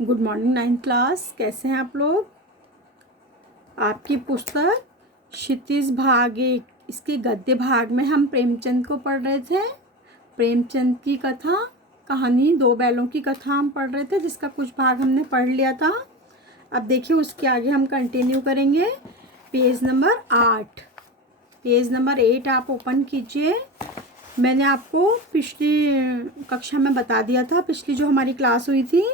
Good morning 9th class. कैसे हैं आप लोग। आपकी पुस्तक क्षितिज भाग 1 इसके गद्य भाग में हम प्रेमचंद को पढ़ रहे थे। प्रेमचंद की कथा कहानी दो बैलों की कथा हम पढ़ रहे थे, जिसका कुछ भाग हमने पढ़ लिया था। अब देखिए उसके आगे हम कंटिन्यू करेंगे। पेज नंबर 8, पेज नंबर 8 आप ओपन कीजिए। मैंने आपको पिछली कक्षा में बता दिया था, पिछली जो हमारी क्लास हुई थी,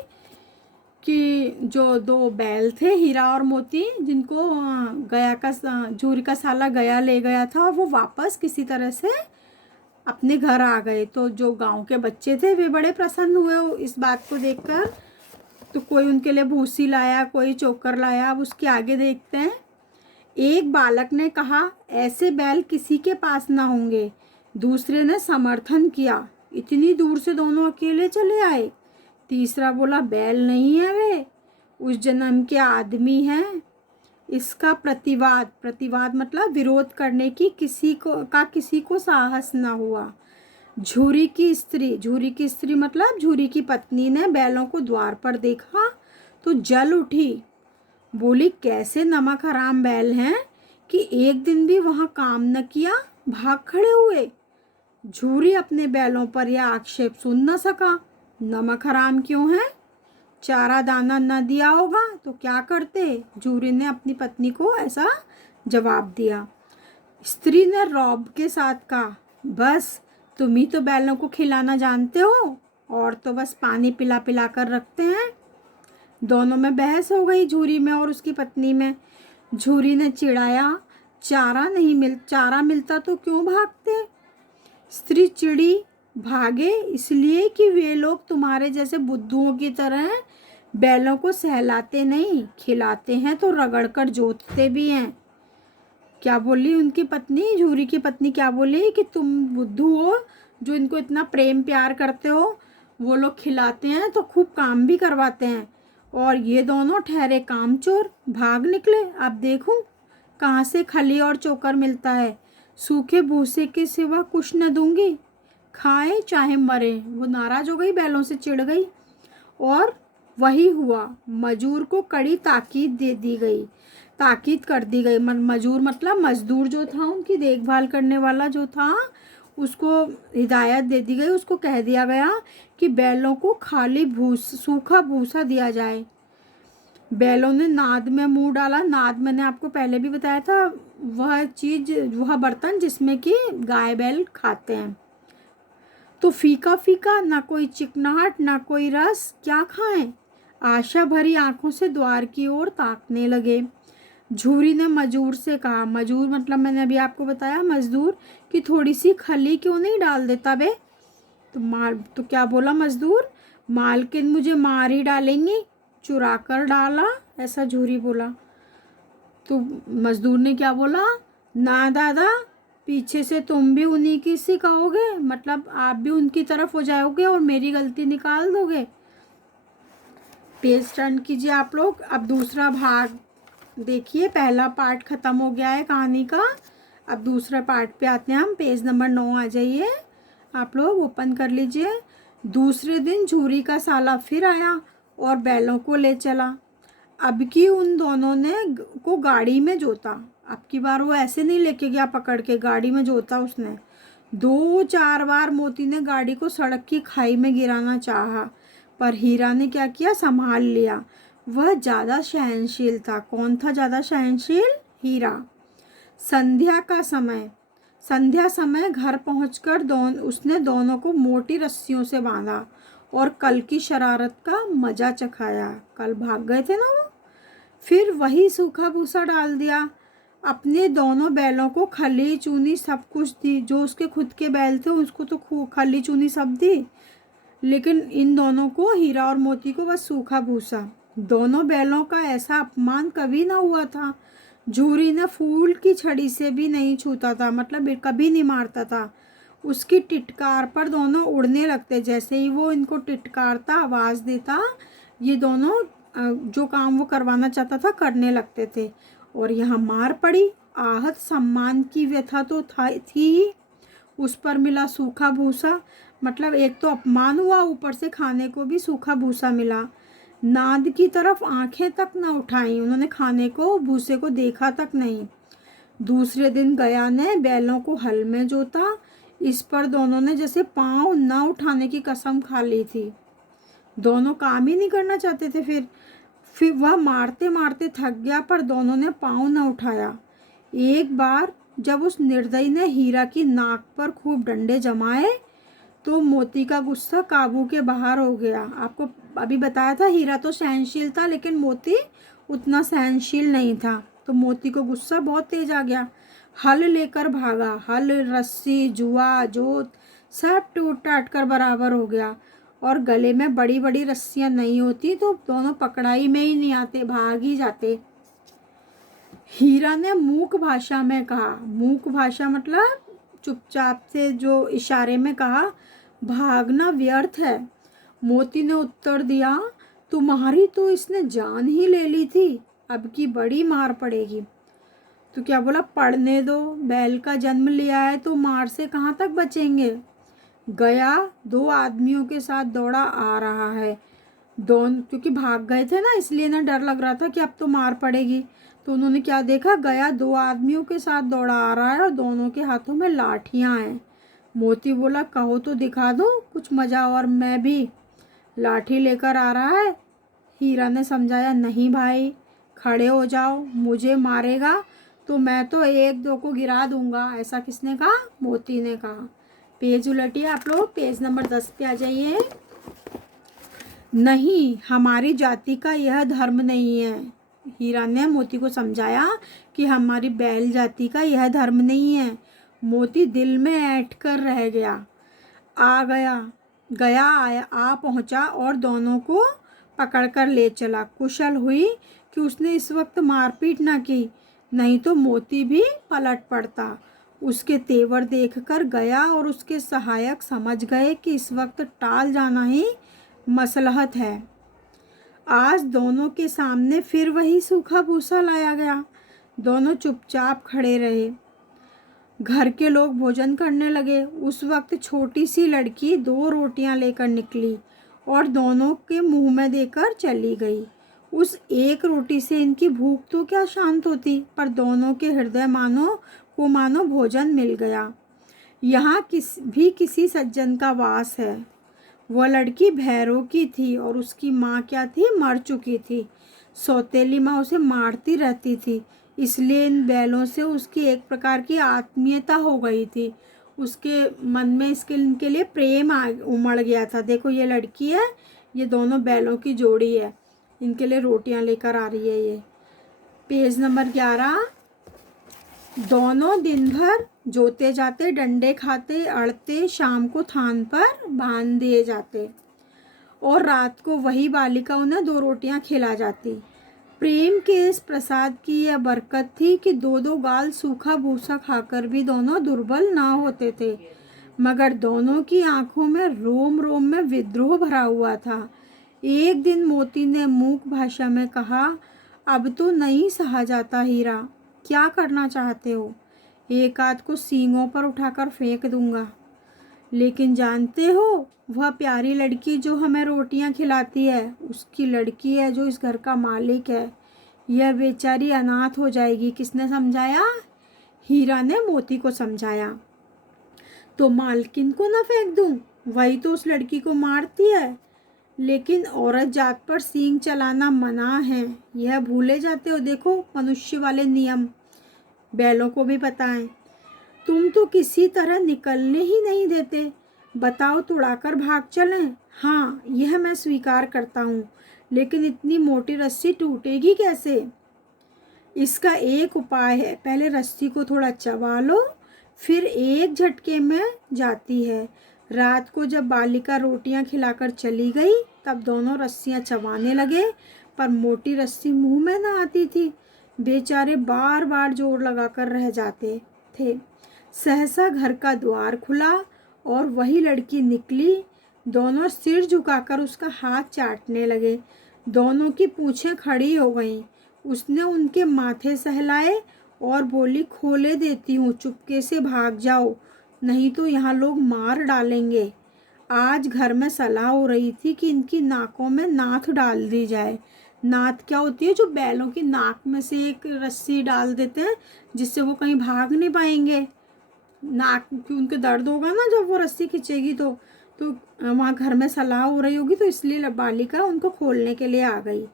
कि जो दो बैल थे हीरा और मोती, जिनको गया का झूरी का साला गया ले गया था और वो वापस किसी तरह से अपने घर आ गए। तो जो गांव के बच्चे थे वे बड़े प्रसन्न हुए इस बात को देखकर। तो कोई उनके लिए भूसी लाया, कोई चोकर लाया। अब उसके आगे देखते हैं। एक बालक ने कहा, ऐसे बैल किसी के पास ना होंगे। दूसरे ने समर्थन किया, इतनी दूर से दोनों अकेले चले आए। तीसरा बोला, बैल नहीं है वे, उस जन्म के आदमी हैं। इसका प्रतिवाद मतलब विरोध करने की किसी को साहस ना हुआ। झूरी की स्त्री मतलब झूरी की पत्नी ने बैलों को द्वार पर देखा तो जल उठी। बोली, कैसे नमक हराम बैल हैं कि एक दिन भी वहां काम न किया, भाग खड़े हुए। झूरी अपने बैलों पर यह आक्षेप सुन न सका। नमक हराम क्यों है? चारा दाना न दिया होगा तो क्या करते? झूरी ने अपनी पत्नी को ऐसा जवाब दिया। स्त्री ने रौब के साथ कहा, बस तुम ही तो बैलों को खिलाना जानते हो, और तो बस पानी पिला पिला कर रखते हैं। दोनों में बहस हो गई, झूरी में और उसकी पत्नी में। झूरी ने चिढ़ाया, चारा मिलता तो क्यों भागते? स्त्री चिड़ी, भागे इसलिए कि वे लोग तुम्हारे जैसे बुद्धुओं की तरह बैलों को सहलाते नहीं, खिलाते हैं तो रगड़कर जोतते भी हैं। क्या बोली उनकी पत्नी, झूरी की पत्नी क्या बोली कि तुम बुद्धू हो, जो इनको इतना प्रेम प्यार करते हो। वो लोग खिलाते हैं तो खूब काम भी करवाते हैं, और ये दोनों ठहरे कामचोर, भाग निकले। अब देखूं कहाँ से खली और चोकर मिलता है। सूखे भूसे के सिवा कुछ न दूंगी, खाए चाहे मरे। वो नाराज हो गई, बैलों से चिढ़ गई, और वही हुआ। मजूर को कड़ी ताकीद कर दी गई। मजूर मतलब मजदूर जो था, उनकी देखभाल करने वाला जो था, उसको हिदायत दे दी गई। उसको कह दिया गया कि बैलों को खाली सूखा भूसा दिया जाए। बैलों ने नाद में मुंह डाला। नाद मैंने आपको पहले भी बताया था, वह बर्तन जिसमें कि गाय बैल खाते हैं। तो फीका फीका, ना कोई चिकनाहट ना कोई रस, क्या खाएं? आशा भरी आंखों से द्वार की ओर ताकने लगे। झूरी ने मजूर से कहा, मजूर मतलब मैंने अभी आपको बताया मजदूर, कि थोड़ी सी खली क्यों नहीं डाल देता बे? तो क्या बोला मजदूर, मालकिन मुझे मार ही डालेंगी, चुरा कर डाला, ऐसा झूरी बोला। तो मजदूर ने क्या बोला, ना दादा, पीछे से तुम भी उन्हीं की सी कहोगे, मतलब आप भी उनकी तरफ हो जाओगे और मेरी गलती निकाल दोगे। पेज टर्न कीजिए आप लोग। अब दूसरा भाग देखिए। पहला पार्ट खत्म हो गया है कहानी का। अब दूसरे पार्ट पे आते हैं हम। पेज नंबर 9 आ जाइए आप लोग, ओपन कर लीजिए। दूसरे दिन झूरी का साला फिर आया और बैलों को ले चला। अब की उन दोनों ने को गाड़ी में जोता। अब की बार वो ऐसे नहीं लेके गया पकड़ के, गाड़ी में जोता उसने। 2-4 बार मोती ने गाड़ी को सड़क की खाई में गिराना चाहा, पर हीरा ने क्या किया, संभाल लिया। वह ज्यादा सहनशील था। कौन था ज्यादा सहनशील? हीरा। संध्या समय घर पहुंचकर उसने दोनों को मोटी रस्सियों से बांधा और कल की शरारत का मजा चखाया। कल भाग गए थे ना वो। फिर वही सूखा भूसा डाल दिया। अपने दोनों बैलों को खली चूनी सब कुछ दी। जो उसके खुद के बैल थे उसको तो खली चूनी सब दी, लेकिन इन दोनों को, हीरा और मोती को, बस सूखा भूसा। दोनों बैलों का ऐसा अपमान कभी ना हुआ था। झूरी ने फूल की छड़ी से भी नहीं छूता था, मतलब कभी नहीं मारता था। उसकी टिटकार पर दोनों उड़ने लगते। जैसे ही वो इनको टिटकारता, आवाज़ देता, ये दोनों जो काम वो करवाना चाहता था करने लगते थे। और यहाँ मार पड़ी। आहत सम्मान की व्यथा तो थी ही। उस पर मिला सूखा भूसा, मतलब एक तो अपमान हुआ, ऊपर से खाने को भी सूखा भूसा मिला। नाद की तरफ आंखें तक न उठाई, उन्होंने खाने को भूसे को देखा तक नहीं। दूसरे दिन गया ने बैलों को हल में जोता, इस पर दोनों ने जैसे पाँव न उठाने की कसम खा ली थी। दोनों काम ही नहीं करना चाहते थे। फिर वह मारते मारते थक गया, पर दोनों ने पाँव न उठाया। एक बार जब उस निर्दयी ने हीरा की नाक पर खूब डंडे जमाए तो मोती का गुस्सा काबू के बाहर हो गया। आपको अभी बताया था हीरा तो सहनशील था, लेकिन मोती उतना सहनशील नहीं था। तो मोती को गुस्सा बहुत तेज आ गया, हल लेकर भागा। हल, रस्सी, जुआ, जोत सब टूट टाट कर बराबर हो गया। और गले में बड़ी बड़ी रस्सियां नहीं होती तो दोनों पकड़ाई में ही नहीं आते, भाग ही जाते। हीरा ने मूक भाषा में कहा, मूक भाषा मतलब चुपचाप से जो इशारे में कहा, भागना व्यर्थ है। मोती ने उत्तर दिया, तुम्हारी तो इसने जान ही ले ली थी, अब की बड़ी मार पड़ेगी। तो क्या बोला, पढ़ने दो, बैल का जन्म लिया है तो मार से कहाँ तक बचेंगे। गया 2 आदमियों के साथ दौड़ा आ रहा है। दोनों क्योंकि भाग गए थे ना, इसलिए ना डर लग रहा था कि अब तो मार पड़ेगी। तो उन्होंने क्या देखा, गया 2 आदमियों के साथ दौड़ा आ रहा है और दोनों के हाथों में लाठियां हैं। मोती बोला, कहो तो दिखा दो कुछ मजा, और मैं भी लाठी लेकर आ रहा है। हीरा ने समझाया, नहीं भाई, खड़े हो जाओ, मुझे मारेगा तो मैं तो 1-2 को गिरा दूंगा। ऐसा किसने कहा, मोती ने कहा। पेज उलटिए आप लोग, पेज नंबर 10 पे आ जाइए। नहीं, हमारी जाति का यह धर्म नहीं है। हीरा ने मोती को समझाया कि हमारी बैल जाति का यह धर्म नहीं है। मोती दिल में ऐंठ कर रह गया। आ गया गया आया आ पहुंचा और दोनों को पकड़कर ले चला। कुशल हुई कि उसने इस वक्त मारपीट ना की, नहीं तो मोती भी पलट पड़ता। उसके तेवर देखकर गया और उसके सहायक समझ गए कि इस वक्त टाल जाना ही मसलहत है। आज दोनों के सामने फिर वही सूखा भूसा लाया गया। दोनों चुपचाप खड़े रहे। घर के लोग भोजन करने लगे। उस वक्त छोटी सी लड़की 2 रोटियां लेकर निकली और दोनों के मुंह में देकर चली गई। उस एक रोटी से इनकी भूख तो क्या शांत होती, पर दोनों के हृदय मानो भोजन मिल गया। यहाँ किसी सज्जन का वास है। वह लड़की भैरों की थी और उसकी माँ क्या थी, मर चुकी थी। सौतेली माँ उसे मारती रहती थी, इसलिए इन बैलों से उसकी एक प्रकार की आत्मीयता हो गई थी। उसके मन में इनके लिए प्रेम उमड़ गया था। देखो ये लड़की है, ये दोनों बैलों की जोड़ी है, इनके लिए रोटियां लेकर आ रही है ये। Page number 11। दोनों दिन भर जोते जाते, डंडे खाते, अड़ते, शाम को थान पर बांध दिए जाते और रात को वही बालिका उन्हें 2 रोटियां खिला जाती। प्रेम के इस प्रसाद की यह बरकत थी कि 2-2 गाल सूखा भूसा खाकर भी दोनों दुर्बल ना होते थे, मगर दोनों की आंखों में रोम रोम में विद्रोह भरा हुआ था। एक दिन मोती ने मूक भाषा में कहा, अब तो नहीं सहा जाता हीरा, क्या करना चाहते हो। एक आध को सींगों पर उठाकर फेंक दूंगा, लेकिन जानते हो वह प्यारी लड़की जो हमें रोटियां खिलाती है, उसकी लड़की है जो इस घर का मालिक है, यह बेचारी अनाथ हो जाएगी। किसने समझाया, हीरा ने मोती को समझाया। तो मालकिन को ना फेंक दूं, वही तो उस लड़की को मारती है। लेकिन औरत जात पर सींग चलाना मना है, यह भूले जाते हो। देखो मनुष्य वाले नियम बैलों को भी पता है। तुम तो किसी तरह निकलने ही नहीं देते, बताओ तुड़ाकर भाग चलें। हाँ, यह मैं स्वीकार करता हूँ, लेकिन इतनी मोटी रस्सी टूटेगी कैसे। इसका एक उपाय है, पहले रस्सी को थोड़ा चबा लो, फिर एक झटके में जाती है। रात को जब बालिका रोटियां खिलाकर चली गई, तब दोनों रस्सियां चबाने लगे, पर मोटी रस्सी मुंह में ना आती थी। बेचारे बार बार जोर लगाकर रह जाते थे। सहसा घर का द्वार खुला और वही लड़की निकली। दोनों सिर झुकाकर उसका हाथ चाटने लगे। दोनों की पूंछें खड़ी हो गईं। उसने उनके माथे सहलाए और बोली, खोले देती हूँ, चुपके से भाग जाओ, नहीं तो यहाँ लोग मार डालेंगे। आज घर में सलाह हो रही थी कि इनकी नाकों में नाथ डाल दी जाए। नाथ क्या होती है? जो बैलों की नाक में से एक रस्सी डाल देते हैं जिससे वो कहीं भाग नहीं पाएंगे। नाक की उनके दर्द होगा ना जब वो रस्सी खींचेगी तो वहाँ घर में सलाह हो रही होगी, तो इसलिए बालिका उनको खोलने के लिए आ गई।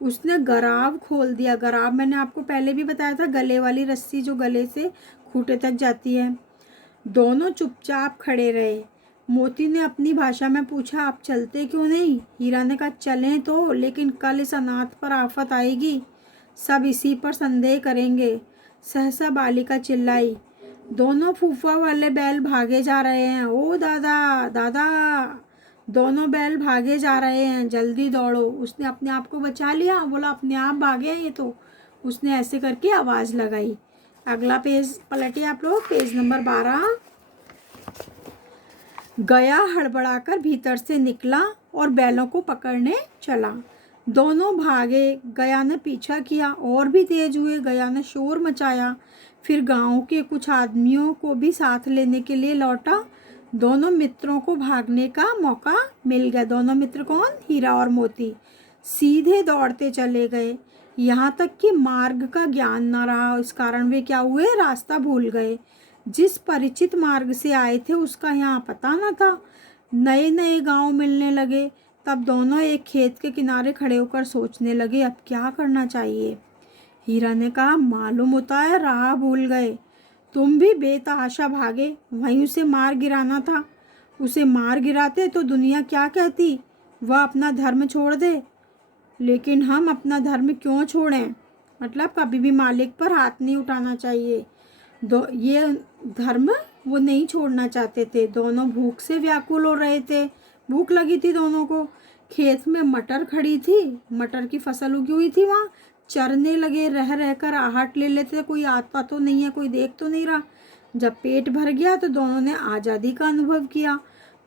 उसने गराब खोल दिया। गराब मैंने आपको पहले भी बताया था, गले वाली रस्सी जो गले से खूंटे तक जाती है। दोनों चुपचाप खड़े रहे। मोती ने अपनी भाषा में पूछा, आप चलते क्यों नहीं? हीरा ने कहा, चलें तो, लेकिन कल इस अनाथ पर आफत आएगी, सब इसी पर संदेह करेंगे। सहसा बालिका चिल्लाई, दोनों फूफा वाले बैल भागे जा रहे हैं। ओ दादा दादा, दोनों बैल भागे जा रहे हैं, जल्दी दौड़ो। उसने अपने आप को बचा लिया, बोला अपने आप भागे ये तो। उसने ऐसे करके आवाज़ लगाई। अगला पेज पलटिए आप लोग, पेज नंबर 12। गया हड़बड़ाकर भीतर से निकला और बैलों को पकड़ने चला। दोनों भागे। गया ने पीछा किया, और भी तेज हुए। गया ने शोर मचाया। फिर गांव के कुछ आदमियों को भी साथ लेने के लिए लौटा। दोनों मित्रों को भागने का मौका मिल गया। दोनों मित्र कौन? हीरा और मोती। सीधे दौड़ते चले गए, यहाँ तक कि मार्ग का ज्ञान न रहा। इस कारण वे क्या हुए? रास्ता भूल गए। जिस परिचित मार्ग से आए थे उसका यहाँ पता न था। नए नए गांव मिलने लगे। तब दोनों एक खेत के किनारे खड़े होकर सोचने लगे, अब क्या करना चाहिए। हीरा ने कहा, मालूम होता है राह भूल गए। तुम भी बेतहाशा भागे, वहीं उसे मार गिराना था। उसे मार गिराते तो दुनिया क्या कहती? वह अपना धर्म छोड़ दे। लेकिन हम अपना धर्म क्यों छोड़ें? मतलब कभी भी मालिक पर हाथ नहीं उठाना चाहिए। ये धर्म वो नहीं छोड़ना चाहते थे। दोनों भूख से व्याकुल हो रहे थे। भूख लगी थी दोनों को। खेत में मटर खड़ी थी, मटर की फसल उगी हुई थी। वहाँ चरने लगे, रह रहकर आहट ले लेते। कोई आता तो नहीं है, कोई देख तो नहीं रहा। जब पेट भर गया तो दोनों ने आज़ादी का अनुभव किया,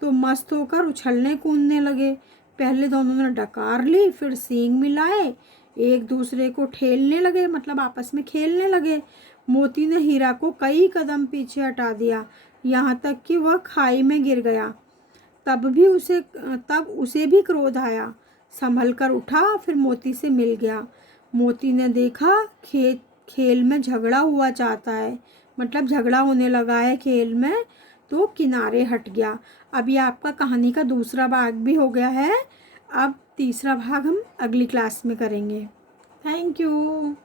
तो मस्त होकर उछलने कूदने लगे। पहले दोनों ने डकार ली, फिर सींग मिलाए, एक दूसरे को ठेलने लगे, मतलब आपस में खेलने लगे। मोती ने हीरा को कई कदम पीछे हटा दिया, यहाँ तक कि वह खाई में गिर गया। तब उसे भी क्रोध आया। संभल कर उठा, फिर मोती से मिल गया। मोती ने देखा खेल में झगड़ा हुआ चाहता है, मतलब झगड़ा होने लगा है खेल में, तो किनारे हट गया। अब ये आपका कहानी का दूसरा भाग भी हो गया है। अब तीसरा भाग हम अगली क्लास में करेंगे। Thank you.